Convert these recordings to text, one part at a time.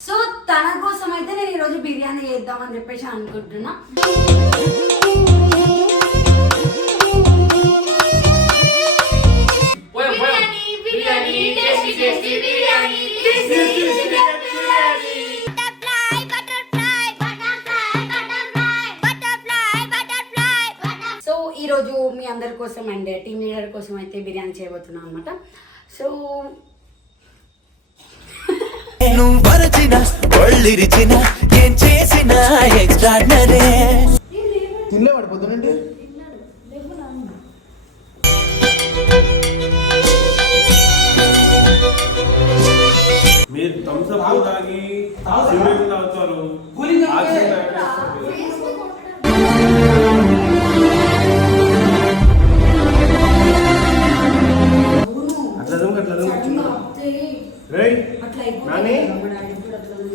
So తన కోసం అయితే నేను ఈరోజు బిర్యానీ చేద్దామని చెప్పేసి అనుకుంటున్నా. సో ఈరోజు మీ అందరి కోసం అండ్ టీమ్ లీడర్ కోసం అయితే బిర్యానీ చేయబోతున్నాను అనమాట సో ఒళ్ళిరిచిన ఏం చేసిన ఎక్స్ట్రాడినరీ తినలే వాడు పొద్దునంటే మీరు థమ్స్ అప్ తాగి. సిగరెట్ తాగుతారు ఆక్సిజన్ తాగేస్తారు. అట్లా అట్లా రేయ్.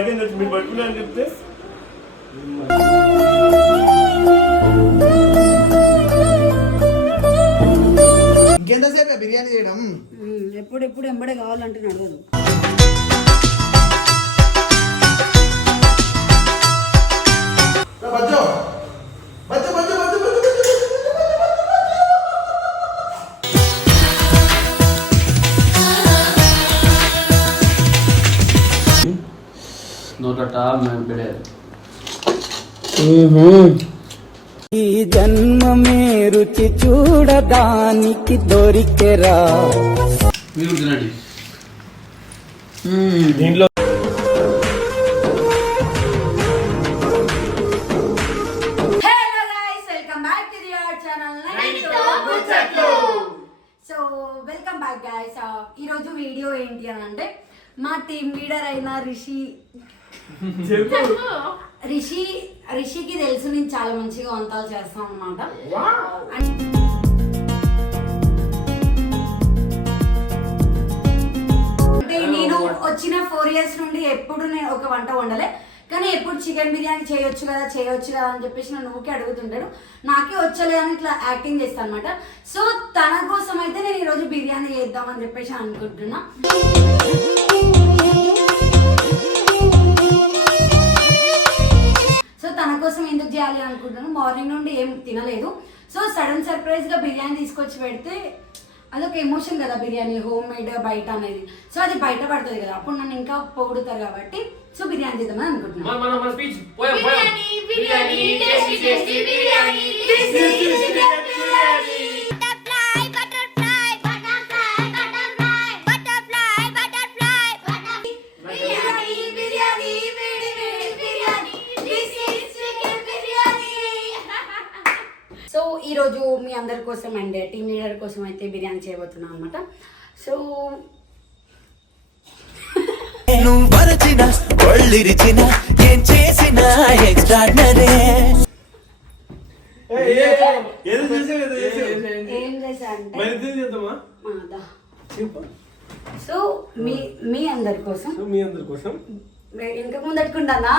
నాకేం తెలుసు మీరు పట్టుకున్నా అని చెప్తే? ఇంకెంతసేపు బిర్యానీ చేయడం? ఎప్పుడు ఎప్పుడు ఎంబడే కావాలంటే నడవదు రా, బజ్జో బజ్జో. నూట మేము పెడేది. ఈ జన్మమే రుచి చూడడానికి దొరికెరా. మీరు తినండి. దీంట్లో hello guys welcome back to your channel so welcome back guys ఈ రోజు వీడియో ఏంటి అని అంటే మా టీమ్ లీడర్ అయిన రిషి చెప్పు. రిషి రిషికి తెలుసు నేను చాలా మంచిగా వంటలు చేస్తాను అనమాట అంటే నేను వచ్చిన ఫోర్ ఇయర్స్ నుండి ఎప్పుడు నేను ఒక వంట వండలే. కానీ ఎప్పుడు చికెన్ బిర్యానీ చేయొచ్చు కదా చేయొచ్చు కదా అని చెప్పేసి నన్ను ఊకే అడుగుతుంటాడు. నాకే వచ్చలేదని ఇట్లా యాక్టింగ్ చేస్తాను అనమాట సో తన కోసం అయితే నేను ఈరోజు బిర్యానీ చేద్దామని చెప్పేసి అనుకుంటున్నా. తన కోసం ఎందుకు చేయాలి అనుకుంటున్నాను మార్నింగ్ నుండి ఏం తినలేదు. సో సడన్ సర్ప్రైజ్గా బిర్యానీ తీసుకొచ్చి పెడితే అదొక ఎమోషన్ కదా బిర్యానీ హోమ్ మేడ్ బయట అనేది. సో అది బయట పడుతుంది కదా. అప్పుడు నన్ను ఇంకా పొగుడుతారు కాబట్టి సో బిర్యానీ చేద్దామని మన అనుకుంటున్నాను మరి ఇద్దరు చేద్దామా? ఆ, దా. చెప్పు. సో మీ మీ అందరి కోసం సో మీ అందరి కోసం? ఇంకా ముందట్టుకుంటానా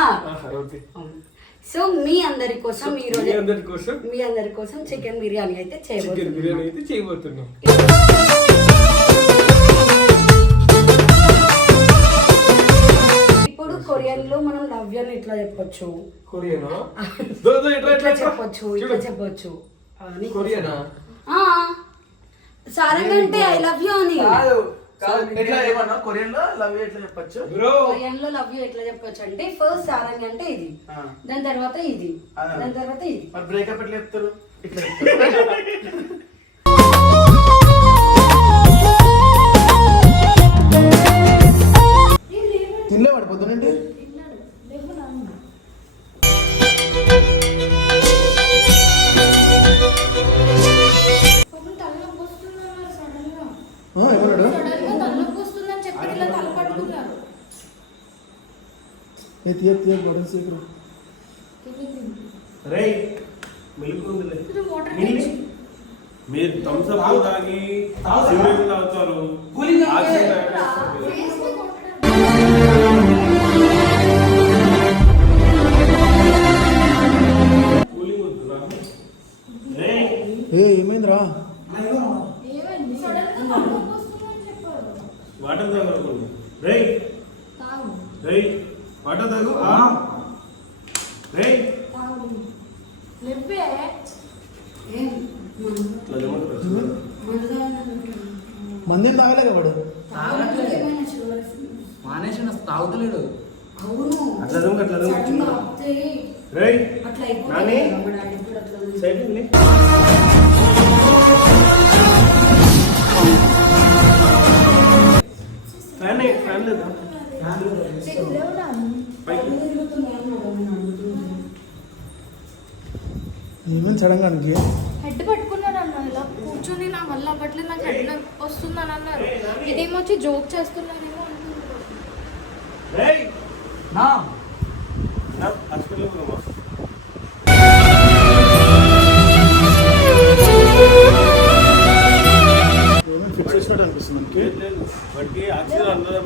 సో మీ అందరి కోసం ఈ మీ రోజు అందరి కోసం మీ అందరి కోసం చికెన్ బిర్యానీ అయితే చికెన్ బిర్యానీ అయితే చేయబోతున్నాం. ఇప్పుడు కొరియన్? లో మనం లవ్ అని ఇట్లా చెప్పొచ్చు? కొరియనా ఇట్లా చెప్పొచ్చు? ఇట్లా. చెప్పొచ్చు కొరియానా? సారంగ్ అంటే ఐ లవ్ యూ అని. ఎట్లా ఏమన్నా? కొరియన్లో లవ్ ఎట్లా చెప్పచ్చు? బ్రో. కొరియన్లో లవ్ యూ ఎట్లా చెప్పొచ్చు అంటే ఫస్ట్ సారంగ్ అంటే ఇది. ఆ. దాని తర్వాత ఇది. దాని తర్వాత ఇది. మరి బ్రేకప్ ఎట్లా చెప్తారు? ఇట్లా పొద్దునంటే పాపం తలనొప్పి వస్తుందన్నారు సడన్గా. ఆ, ఏమన్నాడు సడన్గా తలనొప్పి వస్తుందని చెప్పి ఇలా తల పట్టుకున్నారు ఎత్తి ఎత్తి బటన్ సీక్రు రే మీరు థమ్స్ అప్ తాగి సిగరెట్ తాగుతారు. ఏ ఏమైందిరా? వాటర్ తాగకూడదు రే రే తాగు. ఆ. తాగలేక వాడు? మానేసిన తాగుతలేడు. అవును. అట్లా అట్లా నాని? సైడ్ ఉంది. ఫ్యాన్ ఏ- ఫ్యాన్ లేదా? పైకి. తిరుగుతుంది అన్నాడు, నేను అడుగుతున్నాను. ఏమైంది సడన్గా నీకు? హెడ్ పట్టుకున్నారు అన్న ఇలా కూర్చొని నా వల్ల అవ్వట్లేదు నాకు హెడ్ నొప్పి వస్తుందని అన్నారు. ఇదేమొచ్చి జోక్ చేస్తున్నారేమో అనుకుంటున్నాను రేయ్ నా. నా హాస్పిటల్ పోదామా ఏమైంది? ఫిక్స్ చేసినట్టు అనిపిస్తుంది మనకి లేదు. ఆక్సిజన్ అందడం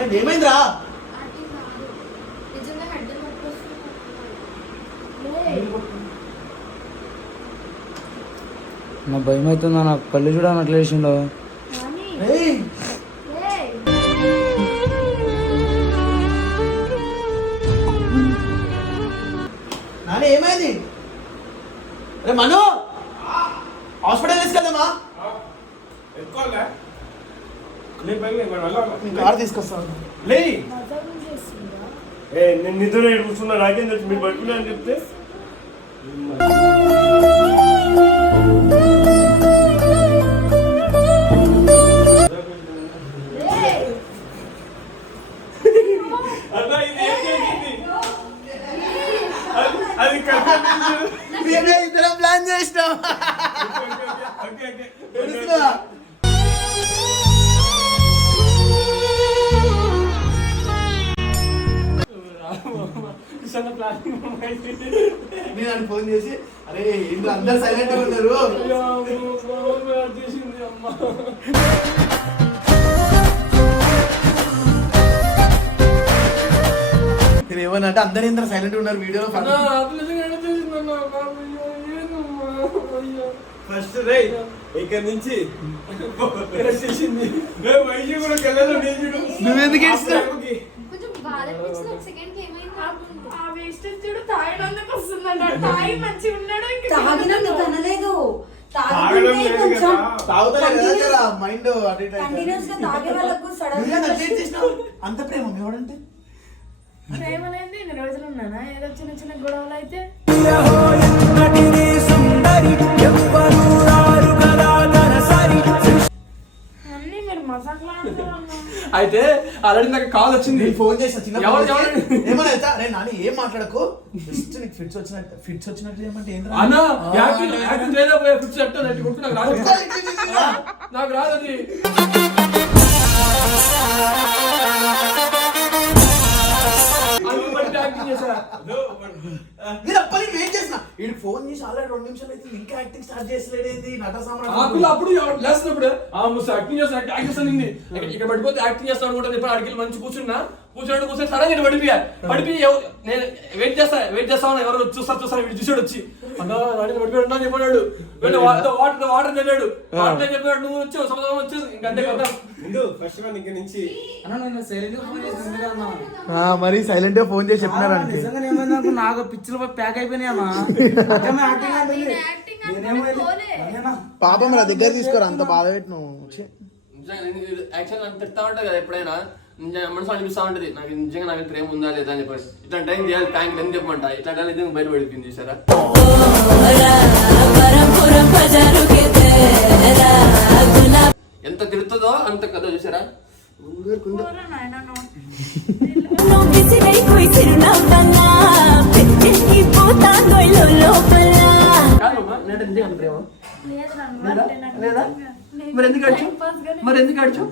ఏమైంది? ఏమైందిరా? నా భయం అవుతుందా నా కళ్ళు చూడని అట్లా వేసిండో ఏమైంది? రే మను! కార్ తీసుకొస్తాను. లే. ఏ నేను నిద్ర కూర్చున్నా నాకేం తెలుసు మీరు పట్టుకున్నా అని చెప్తే? అది- ఇద్దరం ప్లాన్ చేసినాం. తెలుసుగా నేను అని ఫోన్ చేసి అరే ఇంట్లో అందరు సైలెంట్ ఉన్నారు. చేసింది అమ్మా నేను ఏమన్నా అంటే అందరు ఇంత సైలెంట్ ఉన్నారు వీడియోలో ఫస్ట్ రై ఇక్కడ నుంచి నువ్వెందుకు ఆ వేస్ట్ చూడు తాగి ఉన్నాడు తాగినందుకు అనలేదు మైండ్గా అంత ప్రేమ ఎవడంటే ప్రేమ లేదు ఇన్ని రోజులు ఉన్నానా ఏదో చిన్న చిన్న గొడవలు అయితే అన్ని మీరు మసాలా అయితే ఆల్రెడీ నాకు కాల్ వచ్చింది. ఫోన్ చేసిన చిన్న ఎవరు- ఎవరు? ఏమన్నా నాని ఏం మాట్లాడకు? జస్ట్ నీకు ఫిట్స్ వచ్చినట్టు ఫిట్స్ వచ్చినట్టు ఏమంటే ఏంద్రా? అన్న ఆ, యాక్టింగ్ యాక్టింగ్ చేయలేకపోయా ఫిక్స్ చెప్తాను అంటే నాకు రాదు. నాకు రాదు అది. చేశా. నేను వీడికి ఫోన్ చేసి ఆల్రెడీ రెండు నిమిషాలు అయితే ఇంకా యాక్టింగ్ స్టార్ట్ చేసలేడేంది నట ఆ పిల్ల సామ్రాట్ అప్పుడు ఆ యాక్టింగ్ చేస్తా యాక్టింగ్ చేస్తాను ఇక్కడ పడిపోతే యాక్టింగ్ చేస్తాను అనుకుంటే ఇప్పుడు అడిగి మంచి కూర్చున్నా. కూర్చున్నాడు కూర్చొని సడన్ నేను పడిపోయా. పడిపోయి ఎవ- నేను వెయిట్ చేస్తా వెయిట్ చేస్తాను ఎవరు చూస్తారు చూస్తారు. వీడు చూసాడు వచ్చి. అన్నా రాణి పడిపోయాడు అన్నా చెప్పాడు వెళ్ళి వాటర్ వాటర్ వాటర్ వెళ్ళాడు. వాటర్ చెప్పాడు. నువ్వు వచ్చావు వచ్చేది ఇంకంతే కదా. ముందు ఫస్ట్ వన్ ఇక్కడ నుంచి. అన్న నేను సైలెంట్ ఫోన్ చేసింది అన్న? మరి సైలెంట్గా ఫోన్ చేసి చెప్పినారంటే నిజంగా ఏమైంది నాకు? నాకు పిచ్చిలో ప్యాక్ అయిపోయినాయి అన్న. పాపం రా దగ్గర తీసుకోరా అంత బాధ పెట్టినావు ఛీ. యాక్షన్ అని తిడతా ఉంటా కదా ఎప్పుడైనా నిజంగా మనసు అనిపిస్తా ఉంటుంది. నాకు నిజంగా నాకు ప్రేమ ఉందా లేదా అని చెప్పేసి. ఇట్లా టైం చేయాలి థ్యాంక్ ఎందుకు చెప్పమంట. ఇట్లా టైం నిజంగా బయట పడిపోయింది సరే ఎంత తిడుతుందో అంత కథ చూసారా పోరా మరి ఎందుకు అడిచు మరి అడిచు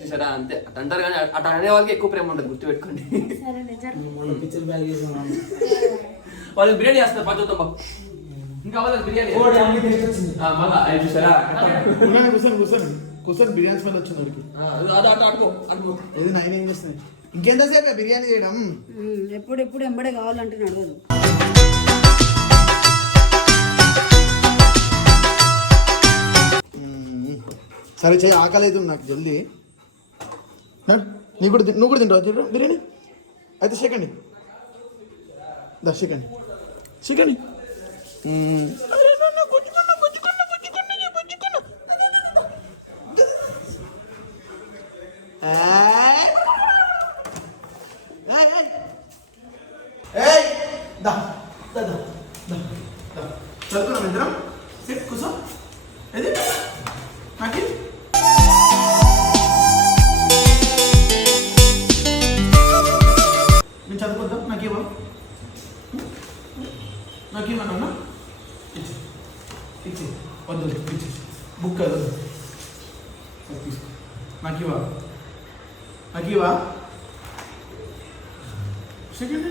చూసారా అంతే అంటారు కానీ అట్లా అనే వాళ్ళకి ఎక్కువ ప్రేమ ఉంటుంది గుర్తుపెట్టుకోండి సరే వాళ్ళు బిర్యానీ చేస్తారు పంచోతం బాబు ఇంకా బిర్యానీ ఆ, మళ్ళా అది చూసారా కూర్చొని కూర్చొని కూర్చొని కూర్చొని బిర్యానీ స్మెల్ వచ్చింది ఆ, అది అటు అడుకో అడుకో ఏది నైన్ ఏం చేస్తుంది ఇంకెంతసేపు బిర్యానీ చేయడం? ఎప్పుడు ఎప్పుడు ఎంబడే కావాలంటే నడవదు. సరే చేయి ఆకలి అవుతుంది నాకు జల్దీ. నీకు కూడా తి- నువ్వు కూడా తింటావు చూడు బిర్యానీ? అయితే చికెన్. దా చికెన్. చికెన్? నాకు ఇవ్వ నాకు ఇవ్వ సెకండ్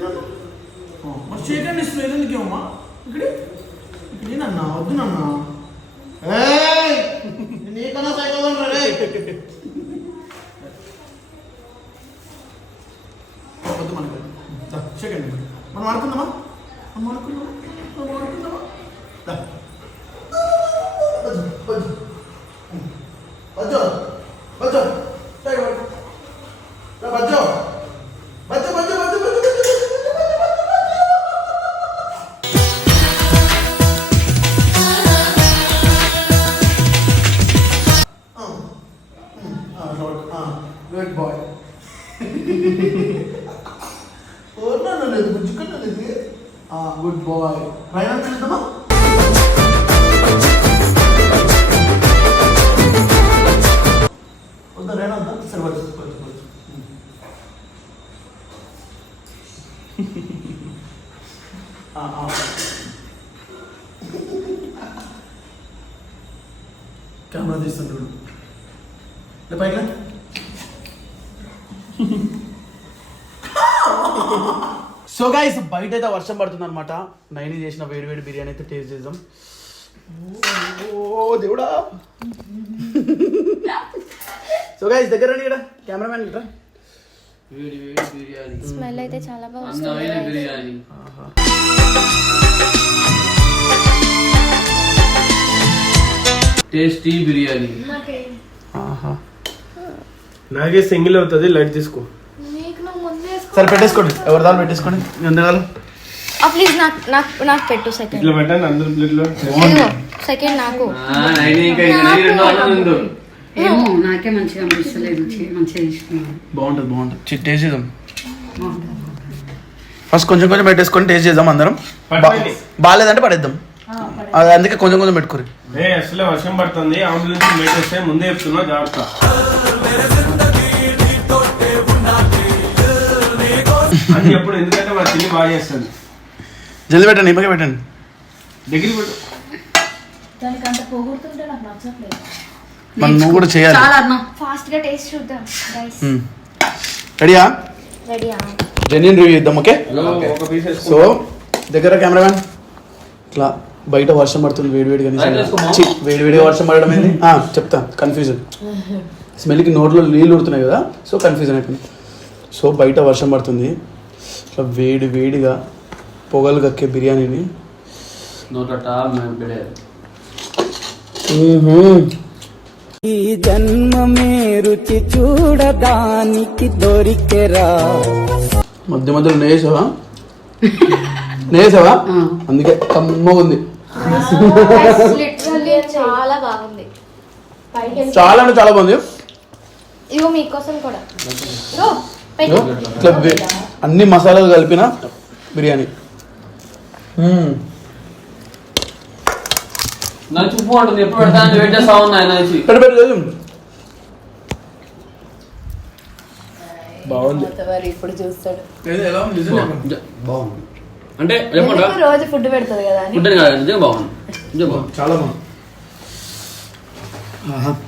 మరి సెకండ్ ఇస్తున్నా ఎందుకు ఇవ్వమ్మా ఇక్కడే ఇక్కడ నన్నా వద్దు నన్నా నీకన్నా సైకిల్ రే వద్దు మనకి సెకండ్ మనం ఆడుకుందామా మనం ఆడుకుందామా మనం ఆడుకుందామా దా వద్దు వద్దు వద్దు వద్దు టైం వద్దు రా బజ్జో బజ్జో కెమెరా తీస్తుంటాడు లే సో గైస్ బయట అయితే వర్షం పడుతుంది అనమాట నైని చేసిన వేడి వేడి బిర్యానీ అయితే టేస్ట్ చేద్దాం. ఓ దేవుడా. సో గైస్ దగ్గర రండి ఇక్కడ. కెమెరామ్యాన్ ఇక్కడ. వేడి వేడి బిర్యానీ. స్మెల్ అయితే చాలా బాగా అందమైన వస్తుంది బిర్యానీ టేస్టీ బిర్యానీ. నాకే సింగిల్ అవుతుంది లైట్ తీసుకో. సరే పెట్టేసుకోండి. ఎవరి దాని పెట్టేసుకోండి? ఎందుకు ప్లీజ్ నాకు నాకు నాకు పెట్టు సెకండ్ ఇట్లా పెట్టండి అందరి ప్లేట్లో. సెకండ్ నాకు. ఇంకా ఏమో నాకే మంచిగా అనిపిస్తలేదు చే- మంచిగా తీసుకున్నాను. బాగుంటుంది బాగుంటుంది. టేస్ట్ చేద్దాం. ఫస్ట్ కొంచెం కొంచెం పెట్టేసుకొని టేస్ట్ చేద్దాం అందరం. బాగాలేదంటే పడేద్దాం. అది అందుకే కొంచెం కొంచెం పెట్టుకోరు. ఏ అసలే వర్షం పడుతుంది. అంబులెన్స్ లేట్ వస్తే ముందే చెప్తున్నా జాగ్రత్త. అది ఎప్పుడు ఎందుకంటే మా తిని బాగా చేస్తుంది. జల్దీ పెట్టండి ఇమ్మకే పెట్టండి. దగ్గర పెట్టు. మరి నువ్వు కూడా చేయాలి. చాలా అన్న ఫాస్ట్గా టేస్ట్ చూద్దాం గైస్. రెడీయా రెడీయా జెన్యున్ రివ్యూ ఇద్దాం ఓకే ఒక పీస్ సో దగ్గర కెమెరామ్యాన్ ఇట్లా బయట వర్షం పడుతుంది వేడి వేడిగా Light వేసుకోమా? వేడి వేడిగా వర్షం పడడం ఏంది? ఆ, చెప్తా కన్ఫ్యూజన్ స్మెల్కి నోట్లో నీళ్ళు ఉడుతున్నాయి కదా సో కన్ఫ్యూజన్ అయిపోయింది. సో బయట వర్షం పడుతుంది. ఇట్లా వేడి వేడిగా పొగలు కక్కే బిర్యానీని. నూట బిడే ఈ జన్మమే రుచి చూడడానికి దొరికెరా. మధ్య మధ్యలో నేసావా? నేసావా? అందుకే కమ్మగా ఉంది లిటరల్లీ చాలా బాగుంది. చాలా అంటే చాలా బాగుంది. ఇగో మీకోసం కూడా. ఇట్లా అన్ని మసాలాలు కలిపిన బిర్యానీ. ఉప్పు ఉంటుంది ఎప్పుడు పెడతానని వెయిట్ చేస్తా ఉన్నా ఆయన వచ్చి. పెట్టు పెట్టు లేదు బాగుంది. ఇప్పుడు చూస్తాడు. ఎలా ఉంది? నిజంగా? బాగుంది. అంటే రోజు ఫుడ్ పెడుతుంది కదా అని? ఫుడ్ కాదు నిజంగా బాగుంది. నిజంగా బాగుంది. చాలా బాగుంది.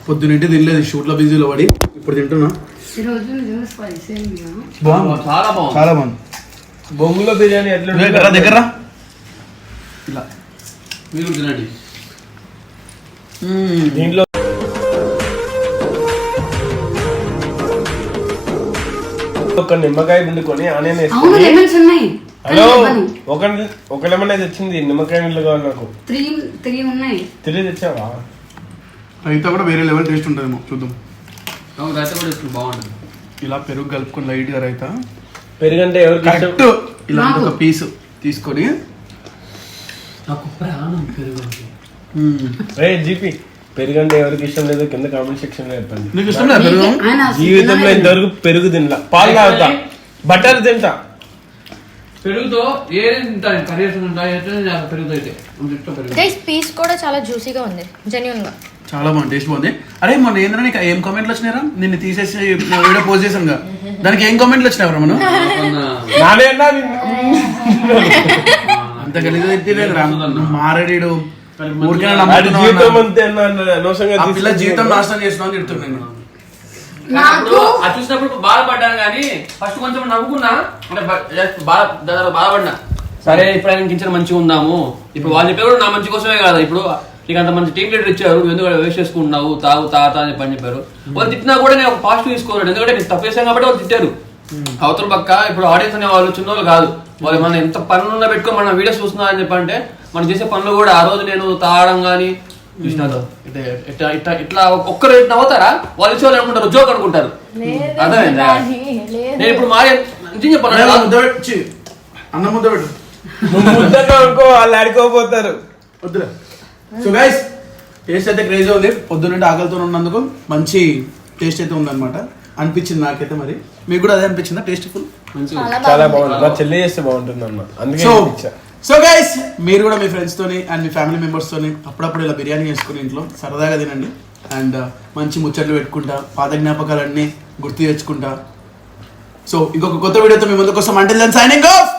పొద్దునంటే తినలేదు షూట్లో బిజీలో పడి ఇప్పుడు తింటున్నా. బాగుంది. చాలా బాగుంది. చాలా బాగుంది. బొంగులో బిర్యానీ ఎట్లా దగ్గర దగ్గర? ఇలా. మీరు తినండి. దీంట్లో ఒక నిమ్మకాయ పిండుకొని ఆనియన్ అవును వేసుకొని హలో ఒక ఒక లెమన్ అయితే వచ్చింది నిమ్మకాయ నీళ్ళు కావాలి నాకు. త్రీ త్రీ ఉన్నాయి. తెలియదు తెచ్చావా? రైతా కూడా వేరే లెవెల్ టేస్ట్ ఉంటుందేమో చూద్దాం. రైతా కూడా బాగుంటుంది. ఇలా పెరుగు కలుపుకొని లైట్గా రైతా. ఎవరికి ఇష్టం? కరెక్ట్ ఇలాంటి ఒక పీసు తీసుకొని నాకు ప్రాణం పెరుగు రే జీపీ పెరుగంటే ఎవరికి ఇష్టం లేదో కింద కామెంట్ సెక్షన్లో చెప్పండి. నీకు ఇష్టం లేదా పెరుగు? జీవితంలో ఇంతవరకు పెరుగు తినలా. పాలు తాగుతా. బటర్ తింటా. పెరుగుతో ఏది తింటాను కర్రీస్ ఉంటాయి పెరుగుతో అయితే. పెరుగు. పీస్ కూడా చాలా జ్యూసీగా ఉంది జెన్యున్గా చాలా బాగుంది టేస్ట్ బాగుంది. అరే మొన్న ఏంద్రా నీకు ఏం కామెంట్లు వచ్చినారా నిన్ను తీసేసి వీడియో పోస్ట్ చేసాం కదా దానికి ఏం కామెంట్లు వచ్చినాయి మనం? నానే అన్నా అంత గలీజ్ తిట్టలేదు జీవితం. అంతే. అనవసరంగా జీవితం నాశనం తిడుతున్నాను నాకు అది చూసినప్పుడు బాధపడ్డాను కానీ ఫస్ట్ కొంచెం నవ్వుకున్నా. అంటే బాధ బాధపడినా. సరే ఇప్పుడు ఆయన కించిన మంచిగా ఉందాము. ఇప్పుడు వాళ్ళు చెప్పారు కూడా నా మంచి కోసమే కాదు. ఇప్పుడు నీకు అంత మంచి టీం లీడర్ ఇచ్చారు. ఎందుకంటే వేస్ట్ చేసుకుంటున్నావు? తాగు తాత అని చెప్పని చెప్పారు. వాళ్ళు తిట్టినా కూడా నేను ఒక పాజిటివ్ తీసుకోలేదు. ఎందుకంటే నేను తప్పు చేశాను కాబట్టి వాళ్ళు తిట్టారు. అవతల పక్క ఇప్పుడు ఆడియన్స్ అనే వాళ్ళు చిన్న వాళ్ళు కాదు. వాళ్ళు మనం ఎంత పనులున్నా పెట్టుకొని మన వీడియోస్ చూస్తున్నా అని చెప్పంటే మనం చేసే పనులు కూడా ఆ రోజు నేను తాగడం కానీ ఇట్లా ఇట్లా ఒక్కరు ఇట్లా నవ్వుతారా వాళ్ళు ఇచ్చే వాళ్ళు అనుకుంటారు జోక్ అనుకుంటారు. అర్థమైందా? నేను ఇప్పుడు మారే నిజం చెప్పాను? ముద్ద పెట్టు ఛీ, అన్నం ముద్ద పెట్టు. నువ్వు ముద్దగా అనుకో వాళ్ళు ఆడుకోపోతారు సో గైస్ టేస్ట్ అయితే క్రేజీ ఉంది. పొద్దున్నంటే ఆకలితో ఉన్నందుకు మంచి టేస్ట్ అయితే ఉందన్నమాట. అనిపించింది నాకైతే మరి. మీకు కూడా అదే అనిపించిందా? టేస్ట్ ఫుల్ చాలా బాగుంది. చెల్లి చేస్తే బాగుంటుంది అన్న అందుకే సో గైస్ మీరు కూడా మీ ఫ్రెండ్స్తోని అండ్ మీ ఫ్యామిలీ మెంబర్స్ తోని అప్పుడప్పుడు ఇలా బిర్యానీ చేసుకుని ఇంట్లో సరదాగా తినండి. అండ్ uh, మంచి ముచ్చట్లు పెట్టుకుంటా పాత జ్ఞాపకాలన్నీ గుర్తు తెచ్చుకుంటా. సో ఇంకొక కొత్త వీడియోతో మీ ముందుకోసం అంటే సైనింగ్ ఆఫ్